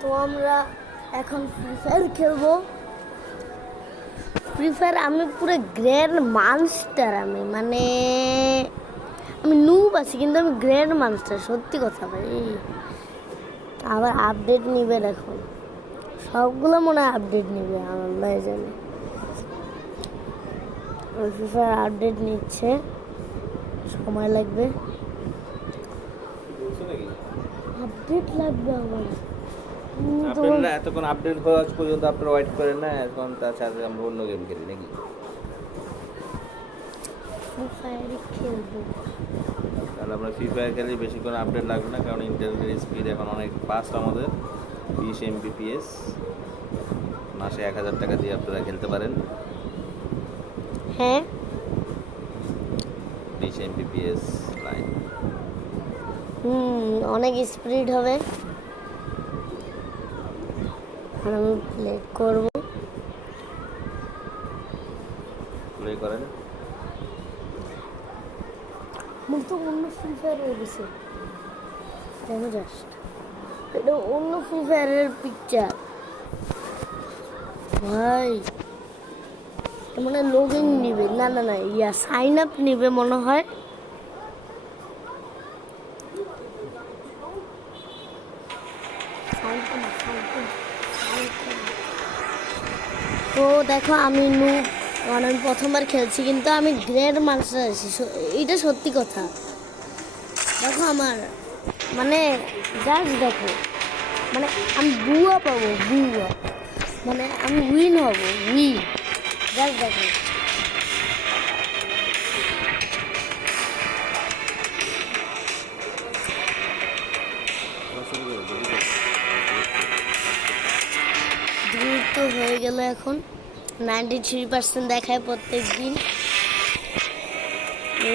তো আমরা এখন ফ্রি ফায়ার খেলবো। ফ্রি ফায়ার আমি পুরো গ্র্যান্ড মানস্টার। আমি নুব আছি কিন্তু আমি গ্র্যান্ড মানস্টার, সত্যি কথা ভাই। আবার আপডেট নিবে, দেখো সবগুলো মনে হয় আপডেট নিবে, আল্লাহ জানে। ফ্রি ফায়ার আপডেট নিচ্ছে, সময় লাগবে, আপডেট লাগবে আমার। আপনারা এতক্ষণ আপডেট হওয়া পর্যন্ত আপনারা ওয়েট করেন না, এখন তাছাড়া আমরা অন্য গেম খেলি নাকি? ফ্রি ফায়ার খেলবো, তাহলে আমরা ফ্রি ফায়ার খেলি, বেশিক্ষণ আপডেট লাগবে না, কারণ ইন্টারনেটের স্পিড এখন অনেক ফাস্ট আমাদের। 20 Mbps, মাসে 1000 টাকা দিয়ে আপনারা খেলতে পারেন। হ্যাঁ 20 Mbps লাইন। অনেক স্পিড হবে। আর আমি প্লে করবো, প্লে করেন। মুখ তো অন্য ফ্রি ফায়ার হয়ে গেছে, দেখো জাস্ট এটা অন্য ফ্রি ফায়ারের পিকচার ভাই। মানে লগইন নিবে, না না না ইয়া সাইন আপ নিবে মনে হয়। তো দেখো আমি আমি প্রথমবার খেলছি কিন্তু আমি গ্রেড মাস্টার আছি, এটা সত্যি কথা। দেখো আমার মানে জাস্ট দেখো, মানে আমি বুয়া পাবো, বুয়া মানে আমি উইন হব, উইন। জাস্ট দেখো দ্রুত হয়ে গেল। এখন 93% দেখায় প্রত্যেক দিন।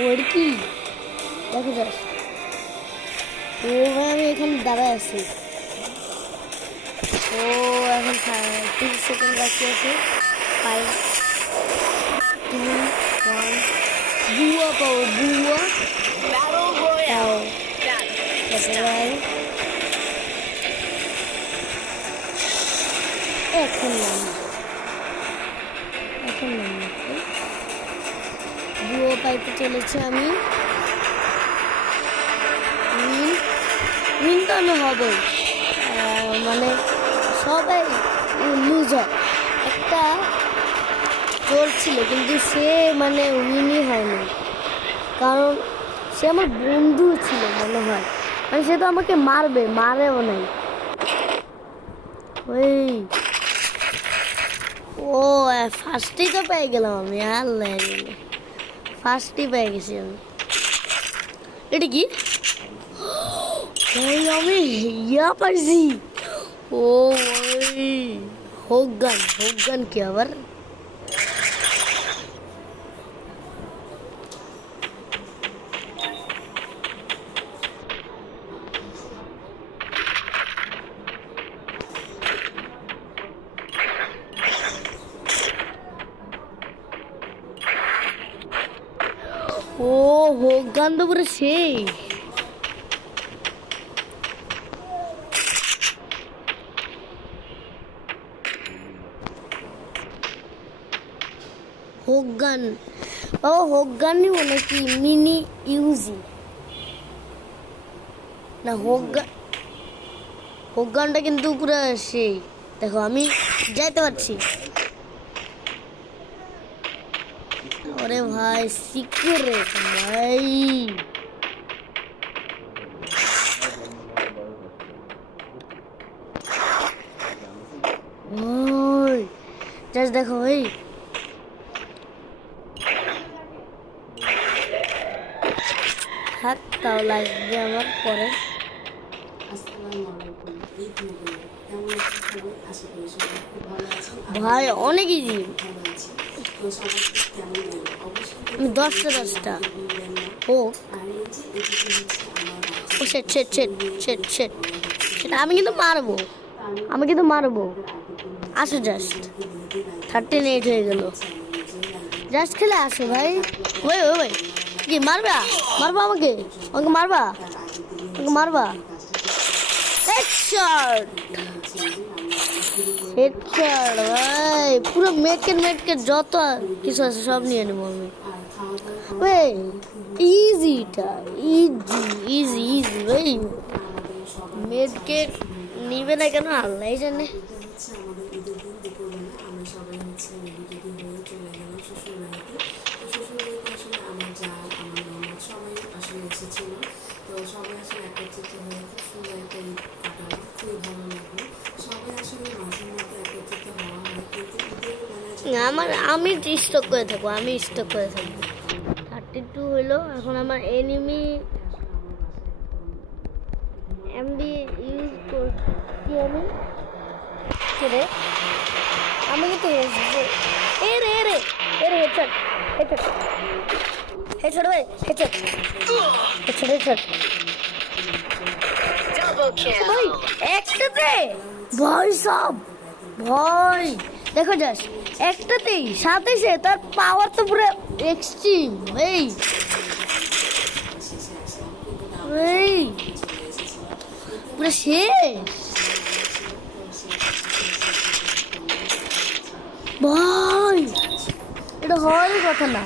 ওর কি দেখো জাস্ট, ও ভাই আমি এখানে দাঁড়ায় আছি। ও এখন 30 সেকেন্ড বাকি আছে। 5 2 1 বুয়া পাও, বুয়া পাও। এখন বুয়া পাইতে চলেছে আমি। উইন তো আমি হবই, মানে সবাই লুজার। একটা চলছিল কিন্তু সে মানে উইনই হয়নি, কারণ সে আমার বন্ধু ছিল মনে হয়। মানে সে তো আমাকে মারেও নাই। ওই ও ফার্স্টেই তো পেয়ে গেলাম আমি, আল্লাহ ফার্স্টই পেয়ে গেছি আমি। এটা কি আমি ইয়া পাইছি? ও হোগান কি আবার? ও হোগান তো পুরো সেই। হোগানই মনে কি মিনি ইউজি না, হোগানটা কিন্তু পুরো সেই। দেখো আমি যাইতে পারছি। ওরে ভাই সিক্রেট ভাই, জাস্ট দেখো ভাই। তাও লাগবে আমার পরে। ভাই অনেক ইজি, 10টা হোক। ও সেটা আমি কিন্তু মারবো। আসো জাস্ট 38 হয়ে গেল। জাস্ট খেলে আসো ভাই। ওই কি মারবা আমাকে মারবা? মারবা হেডশট হেডশট ভাই পুরো মেটকেট যত কিছু আছে সব নিয়ে নেবো আমি ভাই ইজিটা ইজি ভাই মেটকেট নিবে না কেন আল্লাহ জানে আমি স্টক করে থাকবো 32 হইলো এখন আমার এনিমি এমবি ইউজ করছি আমি কিন্তু হেডশট ভাই হেডশট ভাই একটাতে ভয় সব ভয় দেখো যাস একটাতেই সাথে সে তার পাওয়ার তো পুরো এক্সট্রিম এই পুরো শেষ ভাই এটা হওয়ারই কথা না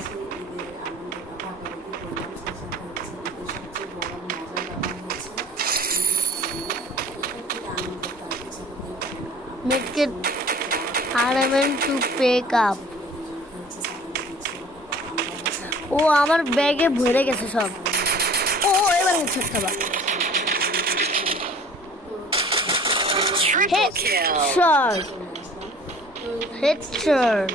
medkit RMN to pick up ও আমার ব্যাগে ভরে গেছে সব ও এবার হেডশট খাবা হেডশট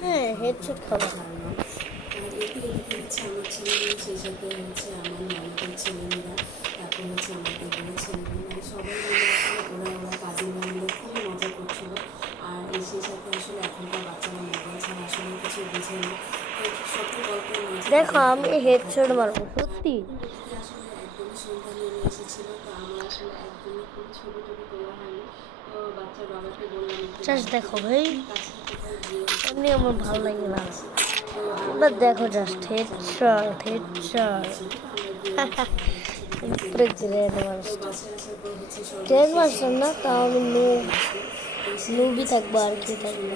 হ্যাঁ হেডশট খাবা দেখো আমি হেডশট মারবো সত্যি জাস্ট দেখো ভাই এমনি আমার ভালো লাগে না এবার দেখো জাস্ট হেডশট পুরো গ্রেড মাস্টার না তাও আমি নুবই থাকবো আর কি থাকবো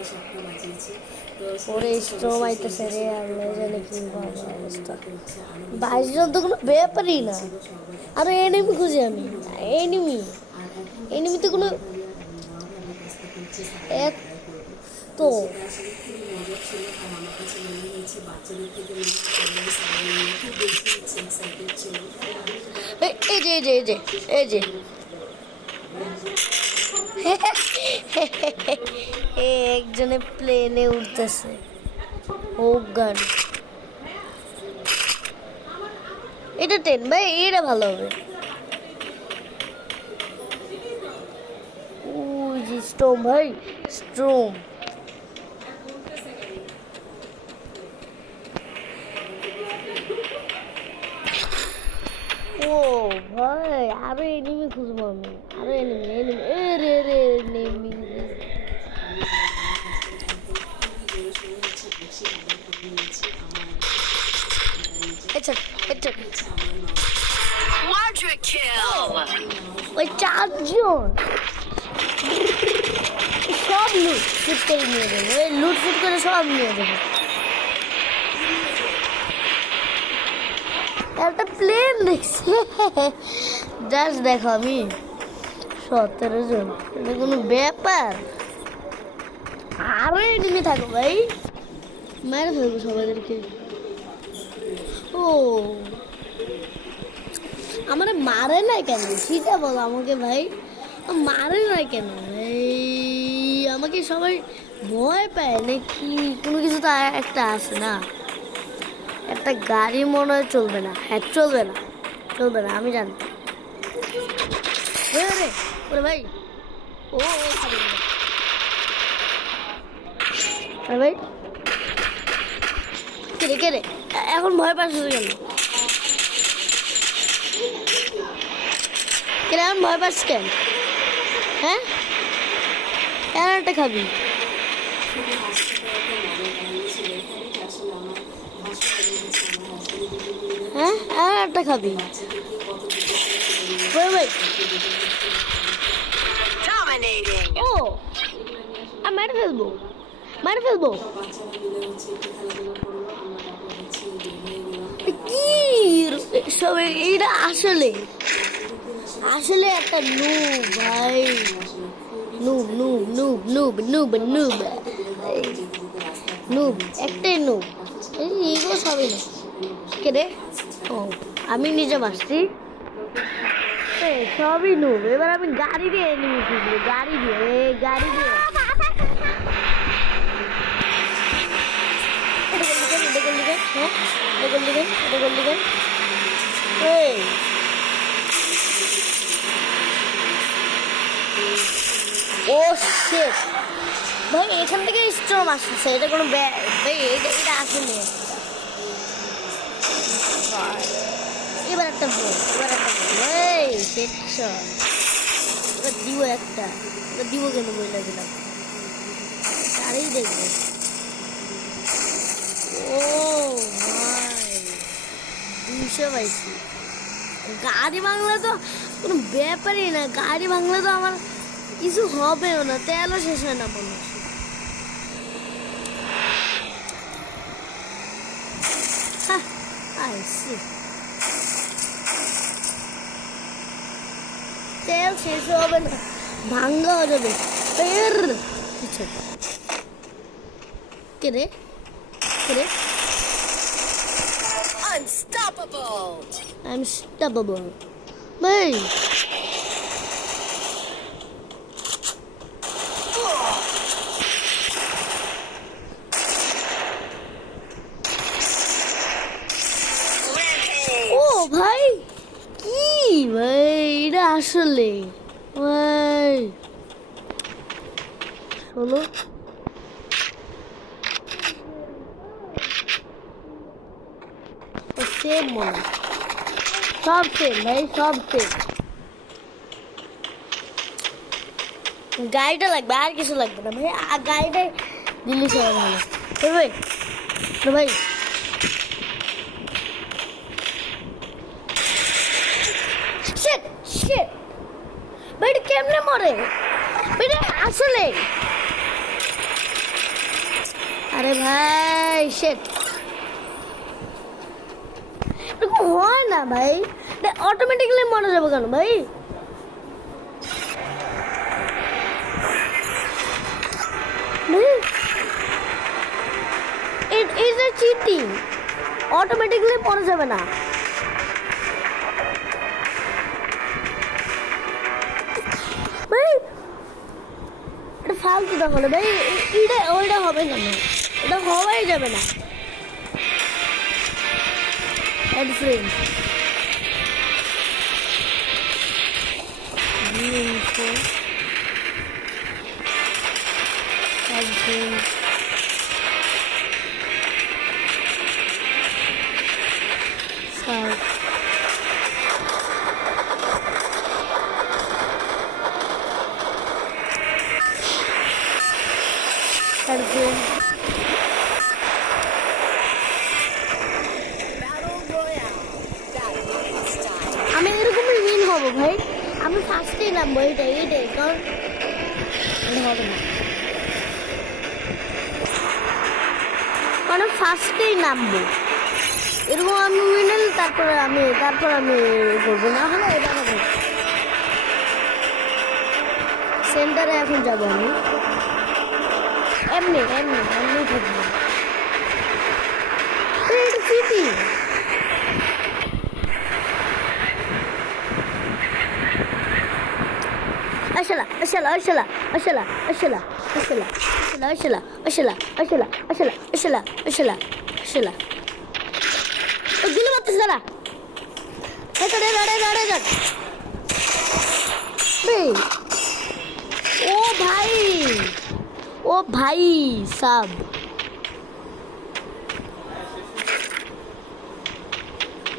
ওরে স্ট্রম আইতেছে রে আর জানে কি অবস্থা 22 জন তো কোনো ব্যাপারই না আর এনিমি খুঁজে আমি এনিমি তো কোনো তো এই যে একজনে প্লেনে উঠতেছে ও গান এটা 10 ভাই এটা ভালো হবে ওই যে স্ট্রম ভাই স্ট্রম ও ভাই আরো এনিমি খুঁজবো আমি আরো এনিমি এনিমি ওই চারজন সব লুট শুট করে নিয়ে যাবে ওই লুট শুট করে সব নিয়ে যাবে একটা প্লেন দেখছি জাস্ট দেখো আমি 17 জন এটা কোনো ব্যাপার আরো এনিমি থাকো ভাই মেরে ফেলবো সবাইদেরকে ও আমার মারে না কেন সেটা বলো আমাকে ভাই মারে না কেন এই আমাকে সবাই ভয় পায় নাকি কোনো কিছু তো একটা আছে না একটা গাড়ি মনে হয় চলবে না হ্যাঁ চলবে না আমি জানতাম ওরে ভাই ও আরে ভাই কে রে এখন ভয় পাচ্ছ কেন? এখন ভয় পাচ্ছ কেন? হ্যাঁ আর একটা খাবি? হ্যাঁ আর একটা খাবি? ভাই ও আমি মেরে ফেলবো কি সব এটা আসলে একটা নুব ভাই, নুব একটাই নুব, এইগুলো সবই নুব। কে রে? ও আমি নিজে মারছি, সবই নুব। এবার আমি গাড়ি দিয়ে নিয়ে গাড়ি দিয়ে ও শিট ভাই, এখান থেকে স্ট্রম আসছে, এটা কোনো ভাই এটা আসেনি। এবার একটা বল এই এবার দিব একটা, এবার দিব কেন বইলা দিলাম, তারই দেখবো। ও ভাই 200 পাইছি। গাড়ি ভাঙলে তো কোনো ব্যাপারই না, গাড়ি ভাঙলে তো আমার কিছু হবেও না, তেলও শেষ হয় না মনে হয়। তেল শেষ হবে না, ভাঙ্গা হয়ে যাবে। কে রে? Unstoppable ভাই, ও ভাই কি ভাই এটা আসলে ভাই শোনো, সেম মনে সব সেম ভাই, সব সেম। গাড়িটা লাগবে, আর কিছু লাগবে না ভাই, গাড়িটাই দিল্লি সবাই ভালো ভাই। ভাই ভাই এটা কেমনে মরে এটা আসলে? আরে ভাই শেট, এরকম হয় না ভাই, অটোমেটিক্যালি মরে যাবে কেন ভাই? It is a cheating, automatically মরে যাবে না। ভাই এটা ফালতু তাহলে ভাই, এটা ওইটা হবে কেন? এটা হওয়াই যাবে না। Add friend. Add friend. Start. Add friend. আমি এরকমই উইন হবো ভাই, আমি ফার্স্টেই নামবো, এইটাই কারণ এটা হবে না, কারণ ফার্স্টেই নামবো এরকম আমি উইন হলে তারপর আমি করবো, না হলে এটা হবে। সেন্টারে এখন যাবো আমি, এমনি থাকবো। এটা চিটিং, দিলে মারতেছে না। ও ভাই ও ভাই সাব,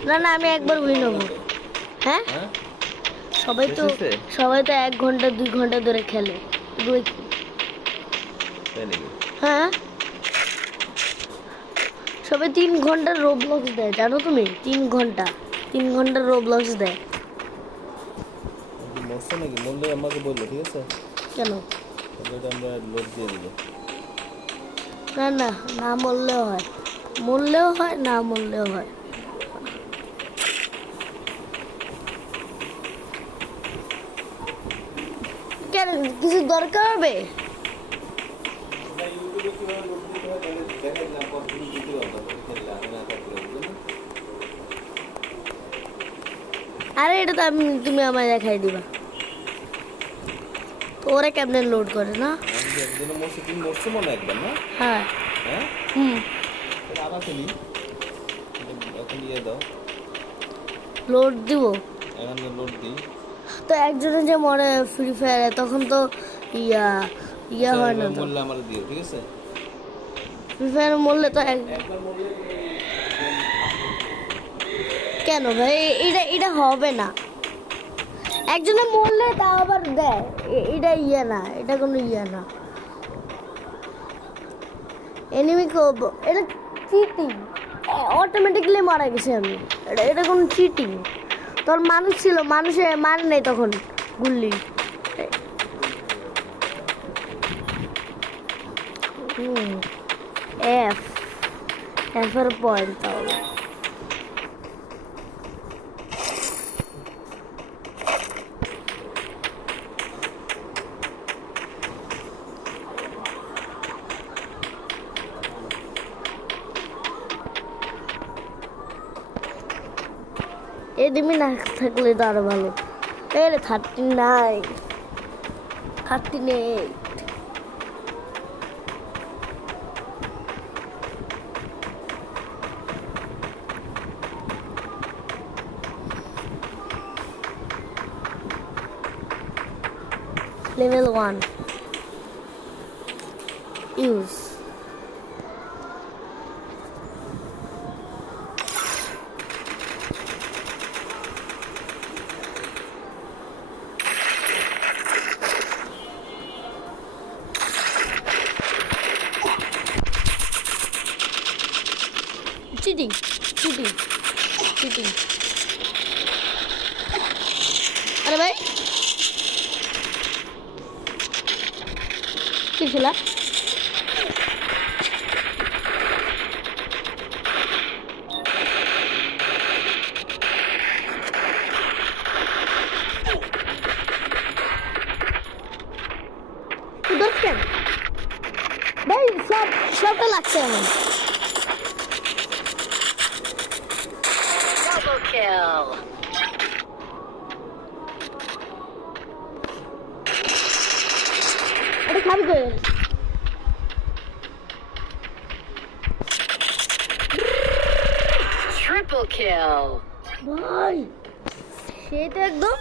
না না আমি একবার উইন হবো। হ্যাঁ হ্যাঁ সবাই তো শেষ হয়েছে? 1 ঘন্টা 2 ঘন্টা ধরে খেলে। তাই নাকি? হ্যাঁ সবাই 3 ঘন্টার রোবলক্স দেয়, জানো তুমি? 3 ঘন্টার রোবলক্স দেয়। মরছো নাকি? মরলে আমাকে বললো, ঠিক আছে? কেন? তাহলে এটা আমরা লোড দিয়ে দিব। না না, না মরলেও হয়, মরলেও হয়, না মরলেও হয়। কেন, কিছু দরকার হবে? আরে এটা তো তুমি আমায় দেখাই দিবা। তো ওরা কেমনে লোড করে না? একদিনে মরছে, তুমি মরছো মনে হয় একবার, না? হ্যাঁ হ্যাঁ, হুম, তাহলে আবার খেলি। এখন ইয়ে দাও, লোড দিব। এখন লোড দিই। তো একজনে যে মরে ফ্রি ফায়ারে তখন তো ইয়া ইয়া হয় না তো। মরলে আমার দিও, ঠিক আছে? ফ্রি ফায়ারে মরলে তো একবার মরলে কেন ভাই, এটা হবে না। একজনে মরলে তা আবার দেয়, এটা ইয়ে না, এটা কোনো ইয়ে না। এনিমি এটা চিটিং, অটোমেটিক্যালি মারা গেছে আমি। এটা কোনো চিটিং? তোর মানুষ ছিল, মানুষে মানে নেই তখন গুল্লি। এফ এফের পয়েন্ট তাহলে এদিমি না থাকলে তো আরো ভালো। এর 39 38 level 1 use cheating cheating cheating আরে ভাই কি ছিল? দেখছেন ভাই, সবটা লাগছে আমার। Double kill. এটা খাবি করে Triple kill. ভাই, সে তো একদম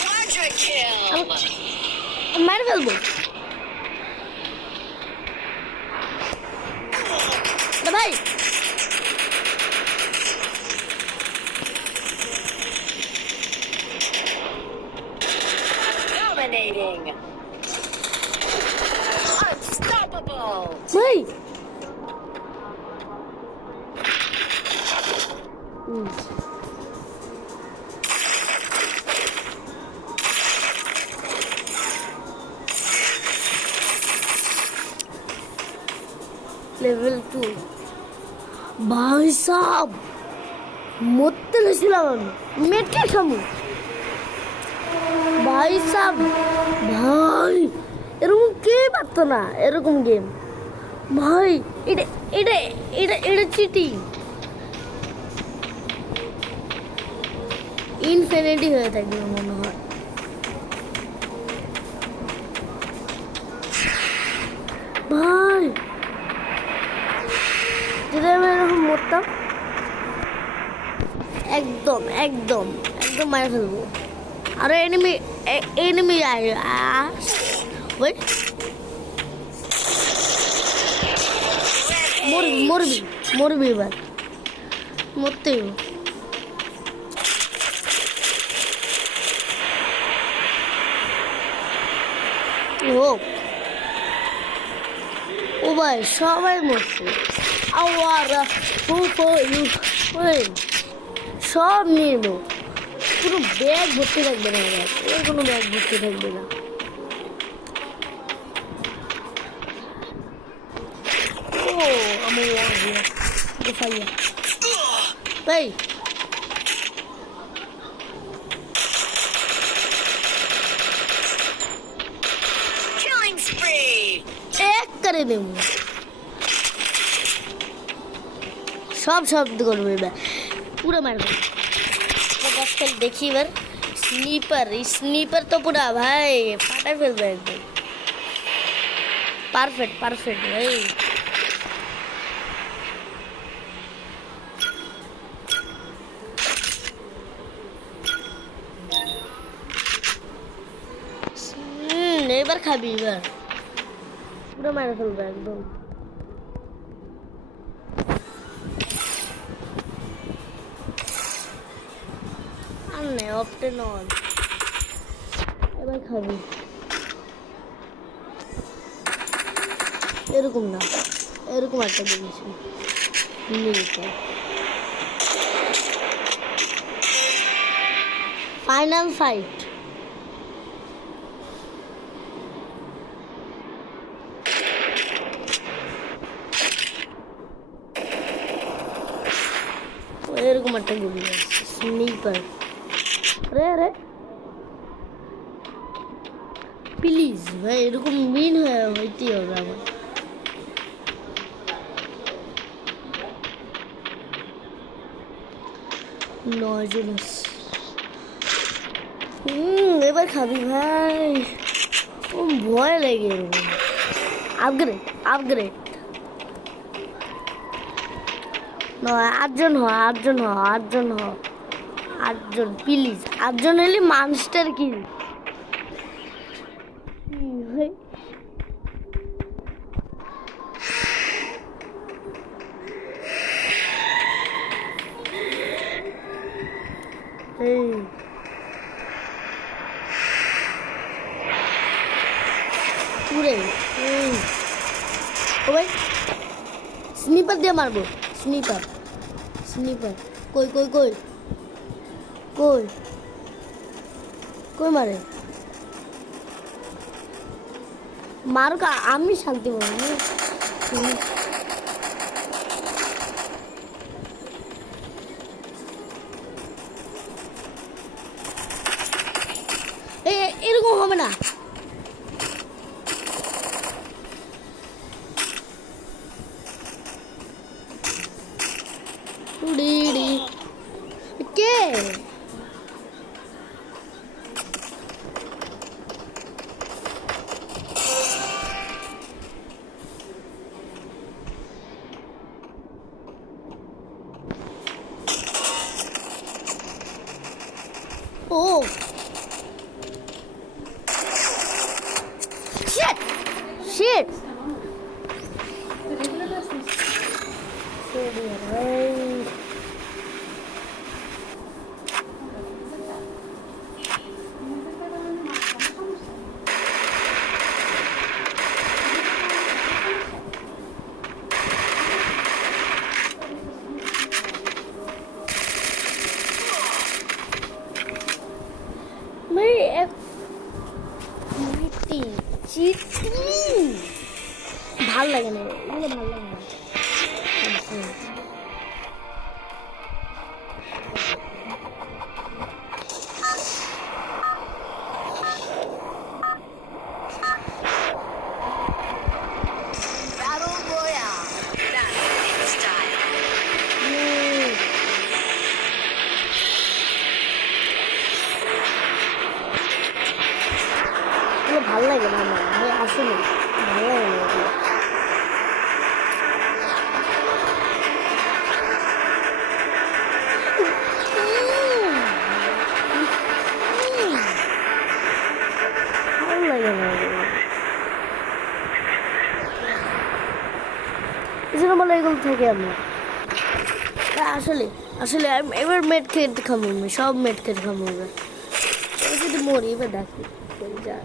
Quadra kill. মেরে ফেলবো। আরে ভাই Dominating. Unstoppable. ভাই level 2 ভাই সাব মরতে গেছিলাম আমি, মেটে খামু ভাই সাব। ভাই এরকম কে পারতো না এরকম গেম ভাই। এটা এটা এটা এটা চিটিং, ইনফিনিটি হয়ে থাকবে মনে হয়। ভাই যদি আমি এরকম মরতাম একদম একদম একদম মারা ফেলবো। আরো এনিমি এনিমি ওই মরবি মরবি মরবি এবার মরতেই হবে। ও ও ভাই সবাই মরছে আওয়ার সব নিয়ে নেবো পুরো ব্যাগ ভর্তি থাকবে না এবার এর কোনো ব্যাগ ভর্তি থাকবে না। ও আমার দেখাইয়া ভাই Killing spree. এক করে দেবো সব শব্দ করবে এবার পুরো মারবে। আজকাল দেখি এবার স্নিপার স্নিপার তো পুরা ভাই ফাটাই ফেলবে একদম পারফেক্ট পারফেক্ট ভাই। এবার খাবি এবার পুরো মারা ফেলবে একদম। আর নেই অফটে নন এবার খাবি এরকম না এরকম একটা জিনিস ফাইনাল ফাইট এরকম একটা গুলি স্নিপার। আরে আরে প্লিজ ভাই এরকম মিন হইতেই হবে আমার। নয়জন এবার খাবি ভাই ও ভয় লাগে এরকম। আপগ্রেড আপগ্রেড নয় আটজন হ আটজন হ আটজন হ আটজন প্লিজ আটজন হলে মানস্টার কি ভাই পুরে ও ভাই স্নিপার দিয়ে মারবো স্নিপার স্নিপার কই কই কই কই কই মারে মারুকা আমি শান্তি পাবো এরকম হবে না। কে ও shit shit ভাল লাগে না এগুলো ভাল লাগে না। Battle Royale. That's the style. এগুলো ভাল লাগে না আমার ভাই আসলে ভাল লাগে না এগুলো। এই জন্য বলে এগুলো থাকে আমরা আসলে আসলে এবার মেড খেতে খাবো আমি সব মেড খেতে খাবো এবার আমি যদি মরি এবার দেখি যা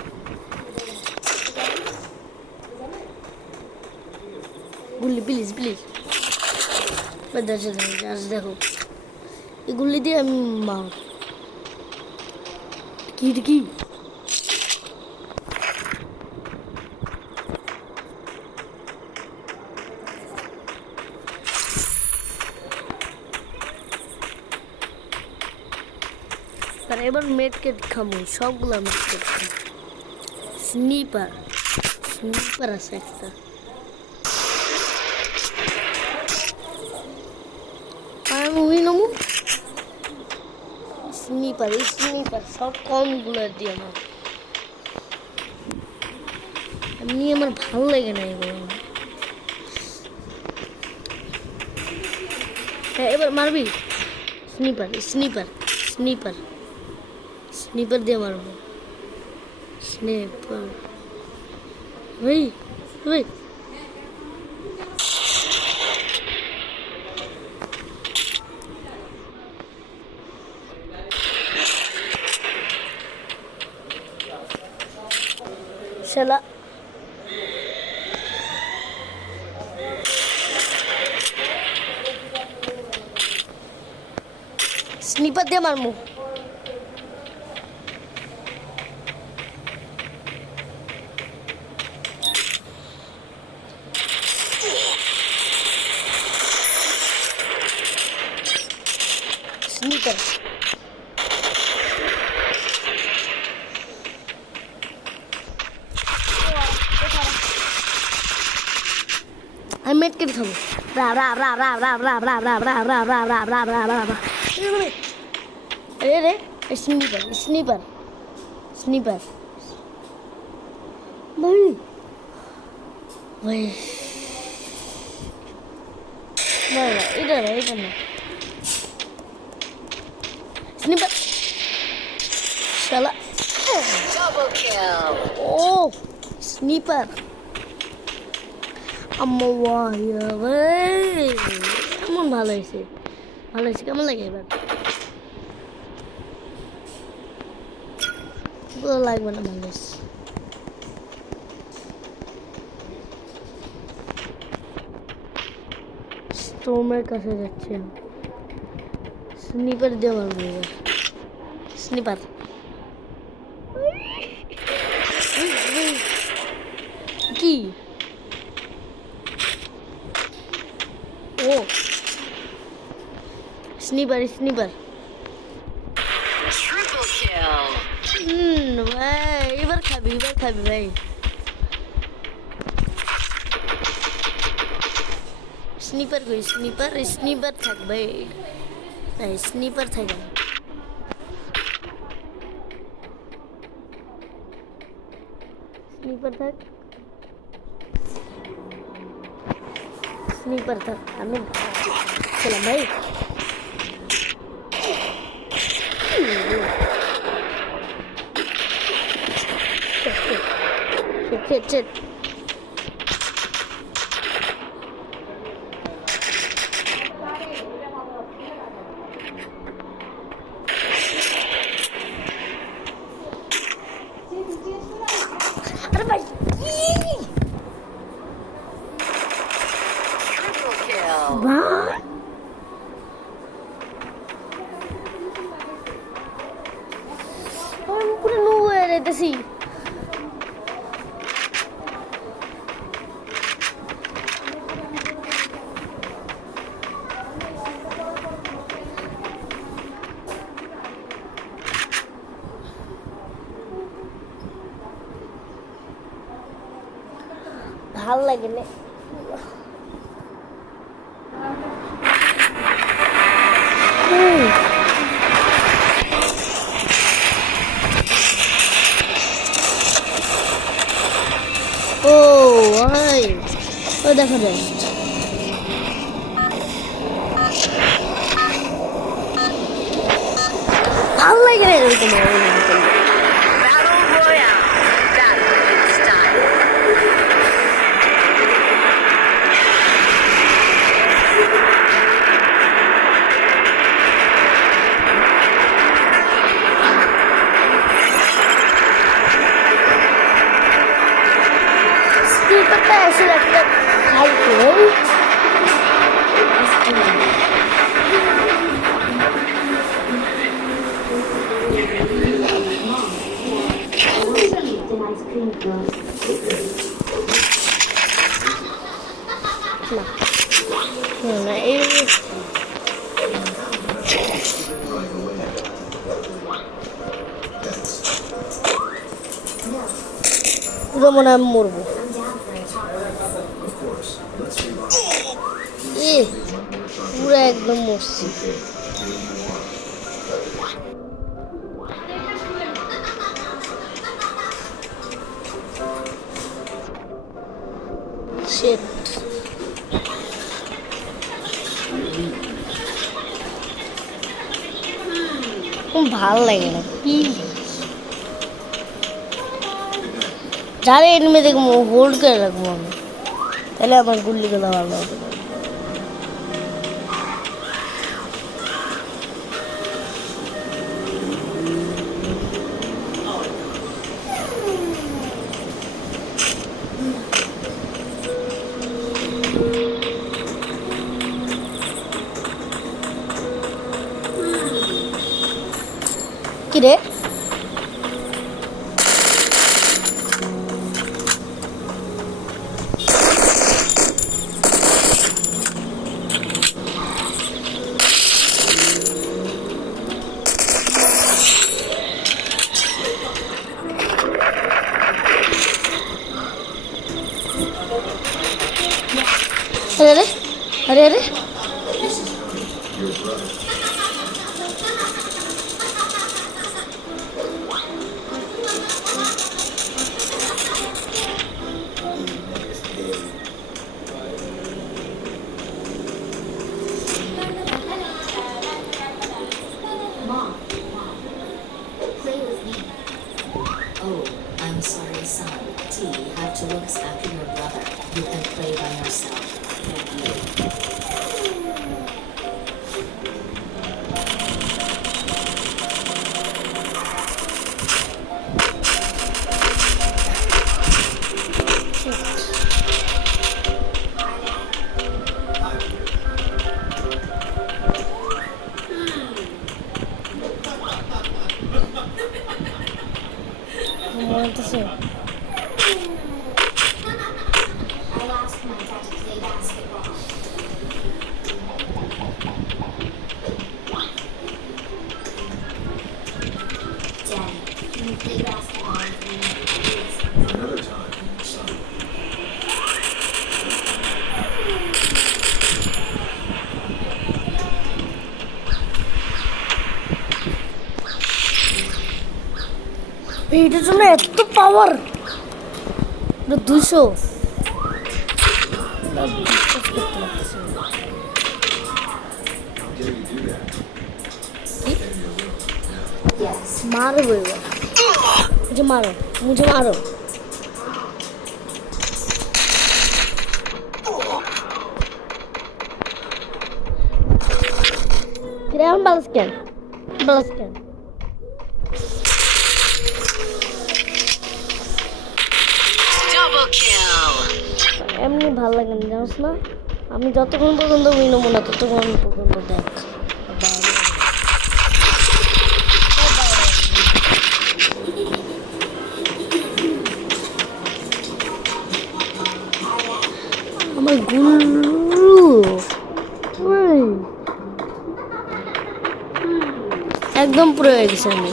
গুল্লি প্লিজ প্লিজ দেখো এই গুল্লি দিয়ে আমি কি কি আর এবার মেডকেট খাবো সবগুলো মেডকেট খাবো স্নিপার স্নিপার আছে একটা আমি নমু স্নিপার স্নিপার সব কমগুলো দিয়ে আমার এমনি আমার ভালো লাগে না এগুলো হ্যাঁ এবার মারবি স্নিপার স্নিপার স্নিপার স্নিপার দিয়ে মারবো স্নিপার ভাই ভাই শালা স্নিপার দিয়ে মারমু স্নিপার আমি মেটকেট খাবো রা রা রা রা রা রা রা রা রা রা রা রা রা রা রা রা রে রে স্নিপার স্নিপার স্নিপার ভাই ভাই না না এটা না স্নিপার শালা Double kill. ও স্নিপার আম্মা ভাই কেমন ভালো হয়েছে কেমন লাগে এবার ভালো লাগবে না ভালো হয়েছে স্টোমের কাছে যাচ্ছে স্নিপার দিয়ে মারবো এবার স্নিপার কি ও স্নিপার স্নিপার Triple kill. ভাই এবার খাবি ভাই স্নিপার কই স্নিপার থাক ভাই স্নিপার থাকে স্নিপার থাক আমি চলাম ভাই shit. अरे भाई Triple kill. वाह हम पूरे नो हुए रहते सी ভাল লাগে না ও ভাই ও দেখা যায় ভাল লাগে না এরকম Battle Royale. Battle in style. একটা অ্যাসিড একটা খাইতে না এই পুরো মনে হয় আমি মরবো পুরো একদম মরছি Shit. ভালো লাগে না কি যারা এনিমে দেখবো হোল্ড করে রাখবো আমি তাহলে আমার গুল্লিগুলো ভালো হবে কি রে अरे अरे अरे Oh, I'm sorry, son. T, you have to look after your brother. You can play by yourself. Thank you. বলতেছে এইটার জন্য এত পাওয়ার 200 मारो बोल मुझे मारो मुझे मारो ग्राउंड बल स्कैन Double kill. এমনি ভালো লাগে না জানিস না আমি যতক্ষণ পর্যন্ত উইন হবো না ততক্ষণ পর্যন্ত দেখ আমার গুল্লু একদম পুরো হয়ে গেছে আমি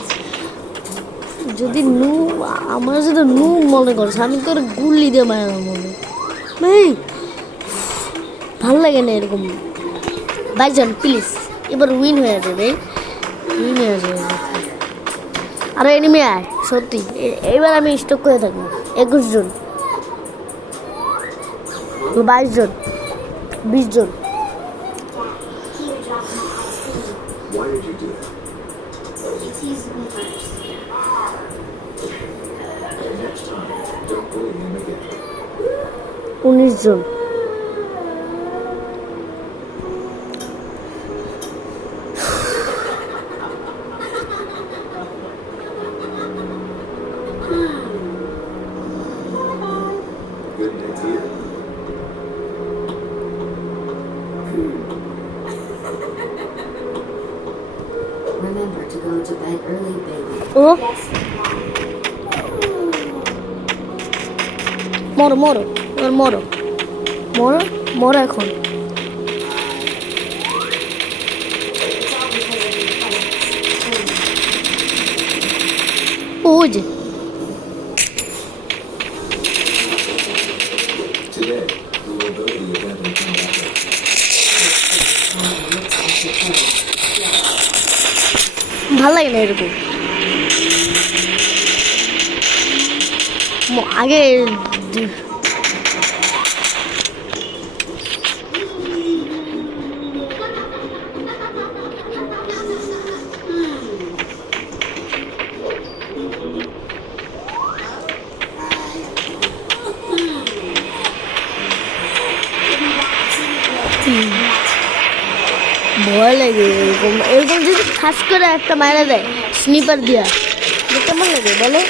যদি নু আমার যদি নু মনে করছে আমি তোর গুল্লি দিয়ে মারা মনে ভাই ভালো লাগে না এরকম ভাইজান প্লিজ এবার উইন হয়ে যাবে উইন হয়ে যাবে আরো এনিমি আয় সত্যি এবার আমি স্টক করে থাকবো 21 জন 22 জন 20 জন Why did you do that? Next time, don't bully him again. 19 John Good day to you. Remember to go to bed early, baby. ও মরো মরো এবার মরো মরো মরো এখন ওই যে Today, we will go to the event and come back. ভাল লাগে না এরকম আগে ভয় লাগে এরকম এরকম যদি খাস করে একটা মারা দেয় স্নিপার দিয়া এটা কেমন লাগে বলো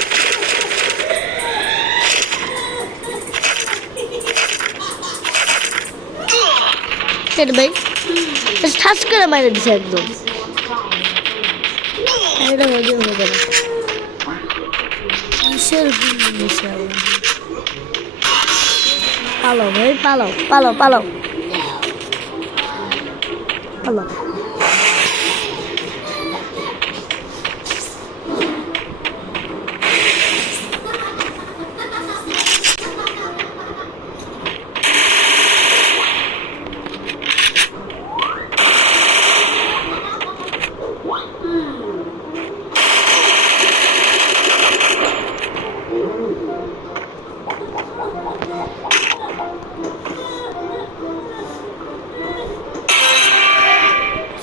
সেটা ভাই ঠাস করে মারা দিছে একদম এটা মজা হয়ে গেল কিসের পালো ভাই পালো পালো পালো পালো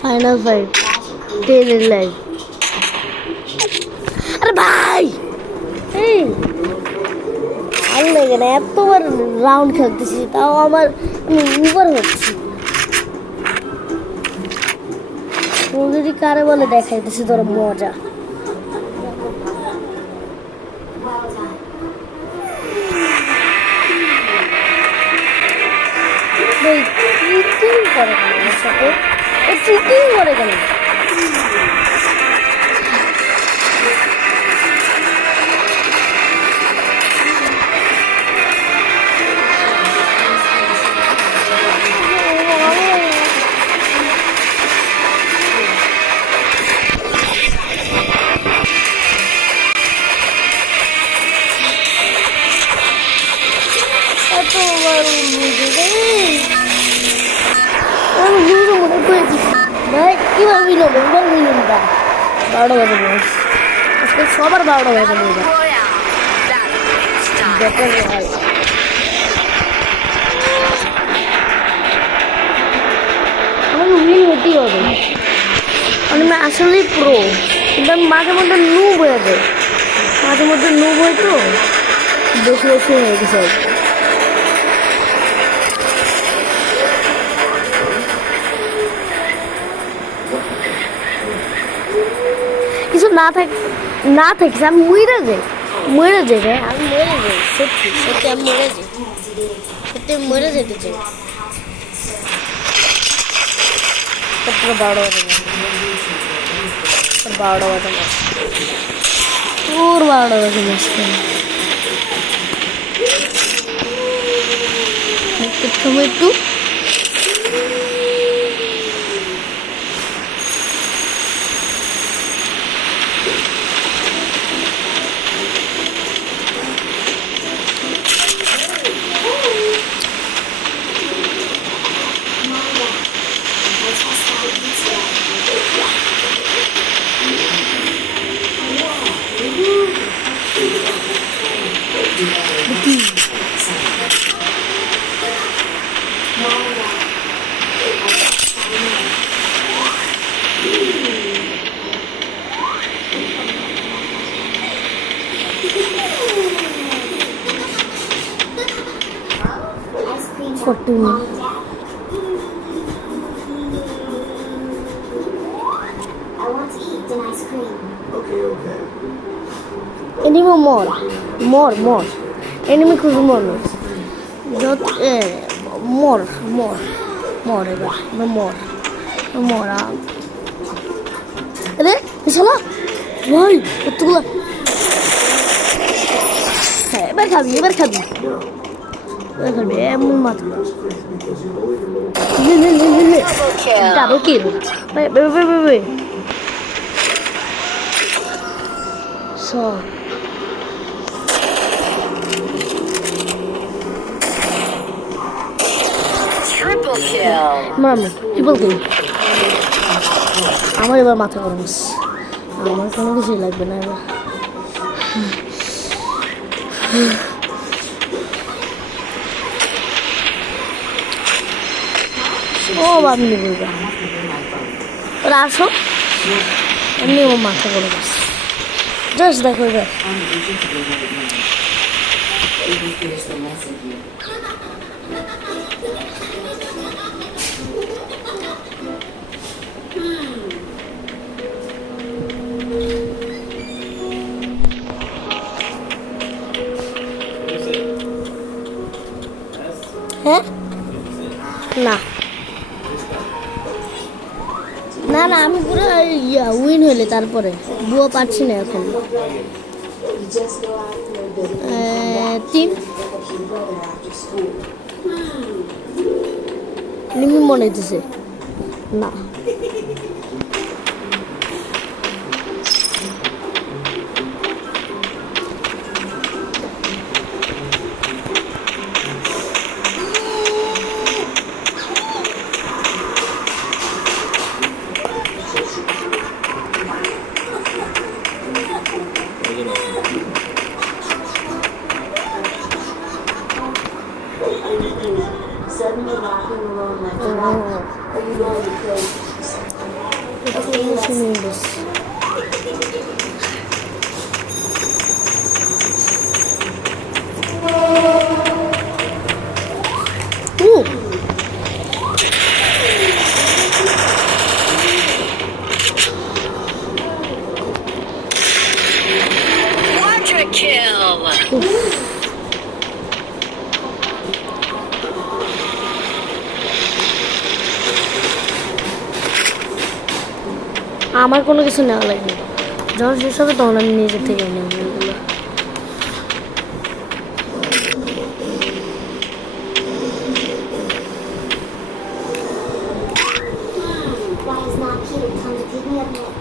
ফাইনাল ফাইট 10 এর লাইভ আরে ভাই এই ভালো লাগে না এতবার রাউন্ড খেলতেছি তাও আমার ওভার হচ্ছে যদি কারে বলে দেখাইতেছি তোর মজা চিটিং করে কেন আমার সাথে চিটিং করে কেন ভাই কিভাবে নেবেন বলবেন না 12টা বাজে বয়স আজকে সবার 12টা বাজে বলবে Royale. Battle start. বেটার হয় আমাকে উইন হতেই হবে আমি আসলেই প্রো কিন্তু আমি মাঝে মধ্যে নুব হয়ে যাই মাঝে মধ্যে নুব হয় তো বেশি বেশি হয়ে গেছে কিছু না থাকিস আমি মরে যাই ভাই আমি মরে যাই সত্যি সত্যি আমি মরে যাই সত্যি আমি মরে যেতে চাই 12টা বাজে 12টা বাজে তোর 12টা বাজে সময় একটু I want to eat an ice cream. Okay, okay. Enemy more. Enemy খুঁজে মর যত মর মর মর এবার মর মরা আরে বিশালা ভাই কতগুলো হ্যাঁ এবার খাবি এবার খাবি এমন মাথা ডাবল কিল সব Triple kill. মারমু ট্রিপল কিল আমার এবার মাথা গরম হচ্ছে আমার কোনো কিছুই লাগবে না এবার সব আমি নেব এবার ওরা আসো এমনি আমার মাথা গরম হচ্ছে জাস্ট দেখো এবার Even fears the less of you. হ্যাঁ না না না আমি পুরো উইন হইলে তারপরে বুয়া পারছি না এখন তিন নিমি মনে হইতেছে না Suddenly walking alone like a rock. Are you going to play? Quadra kill. আমার কোনো কিছু নেওয়া লাগবে যখন শেষ হবে তখন আমি নিজের থেকে নেব এগুলো Why is not Peter come to pick me up yet?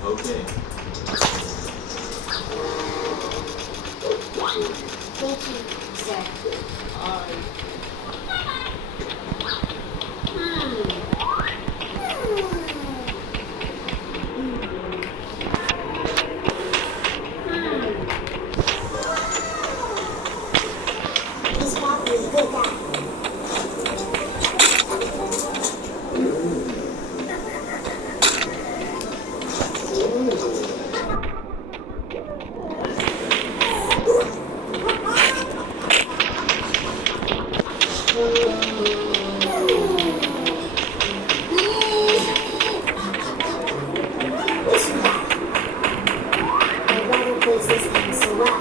Okay. Thank you, sir. This Bobby is a good guy. Listen back. My brother plays this game so well.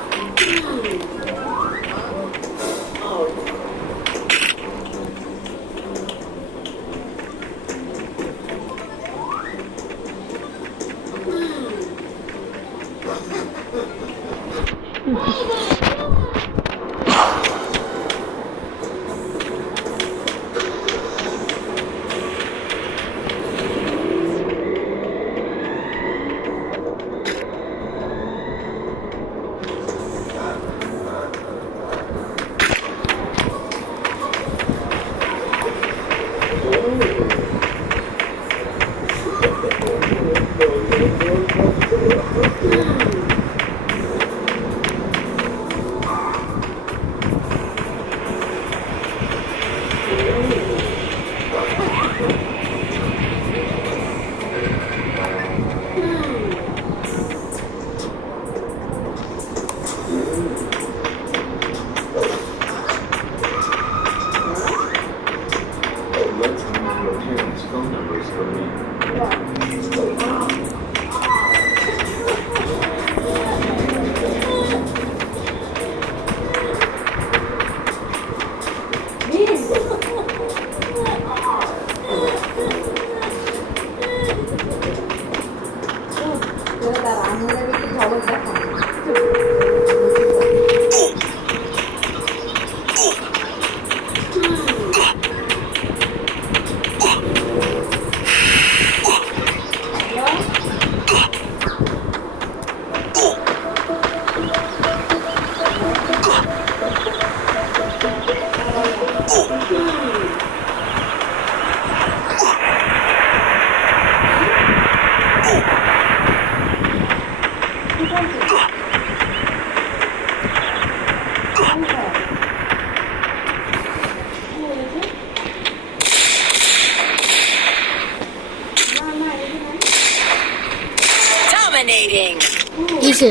হয়েছে?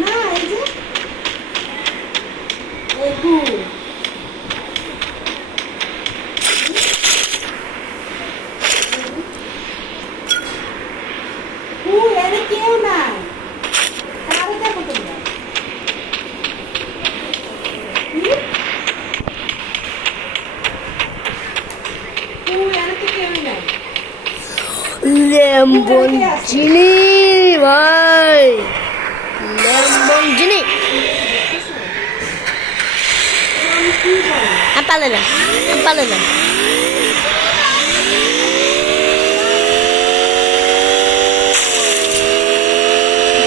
না এই যে এই গুড় এনে কেউ নাই কারে দেখো তোমরা এনে তো কেউ নাই ল্যাম্বরগিনি ভাই, ল্যাম্বরগিনি। পালালাম, পালালাম।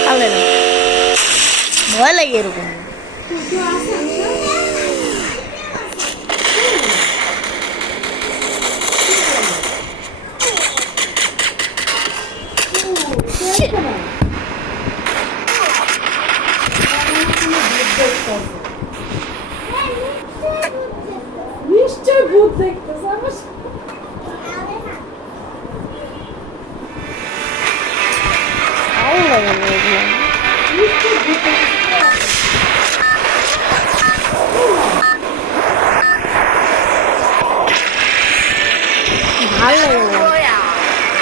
পালালাম, ভয় লাগে এরকম। নিশ্চয় ভূত দেখতেছে আমার ভালো লাগে না এগুলো। নিশ্চয় ভূত দেখতেছে ভালো লাগে না। Royale.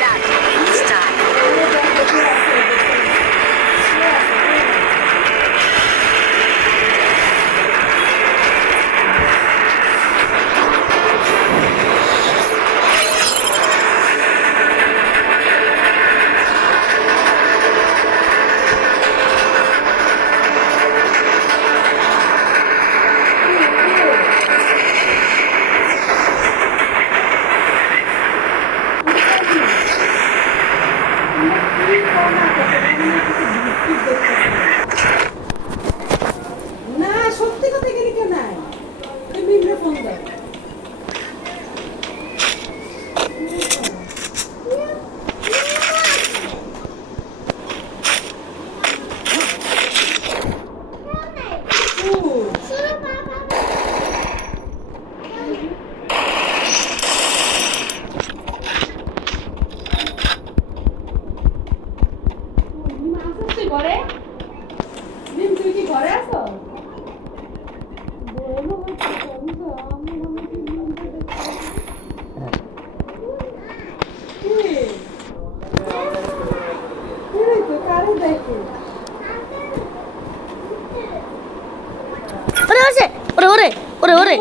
That's me style. না সত্যি কথা এখানে কেউ নাই তুমি মিমরে ফোন দাও ঘরে মিম তুই কি ঘরে আছো ওরে আছে, ওরে ওরে ওরে ওরে।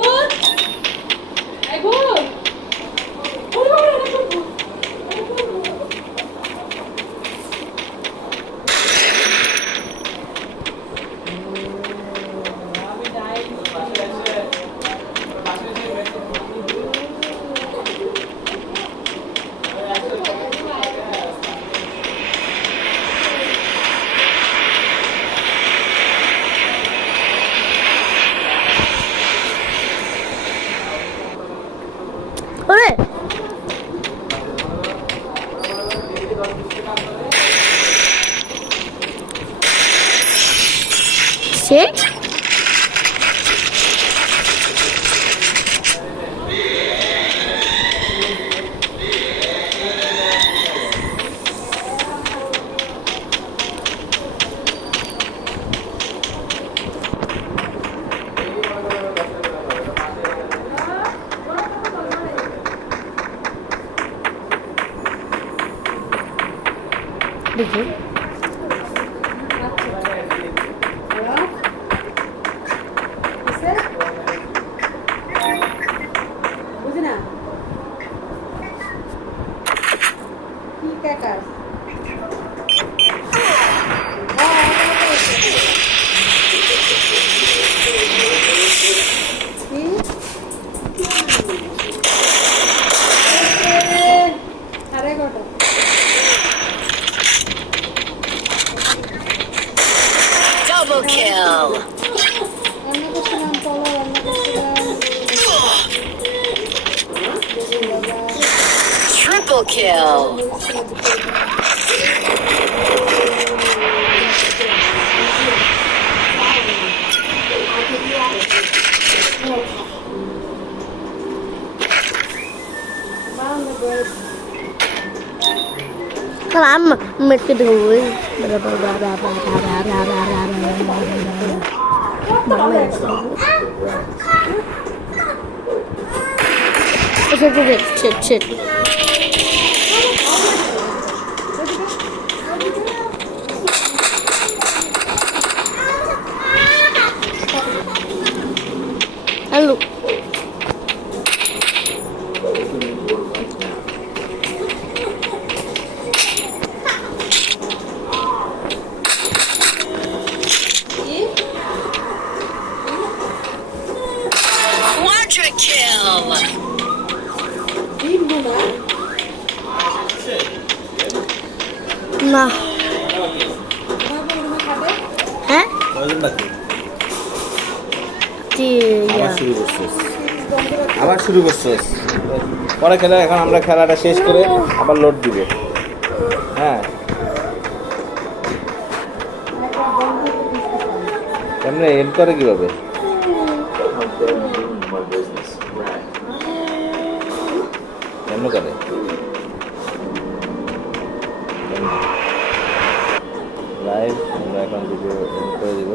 ওরে সে দেখি বুঝি না কি কাকার সাড়ে 11টা Double kill. রান্না করছিলাম পোলাও রান্না করছিলাম Triple kill. বারান্দা মেটকে দেবো ছেট হ্যালো Quadra kill. না হ্যাঁ কয়জন বাকি? জি আবার শুরু করছিস পরে খেলা। এখন আমরা খেলাটা শেষ করে আবার লোড দিব। হ্যাঁ, কেমনে এন্ড করে কিভাবে? কেমন করে? লাইভ আমরা এখন ভিডিও এন্ড করে দিব।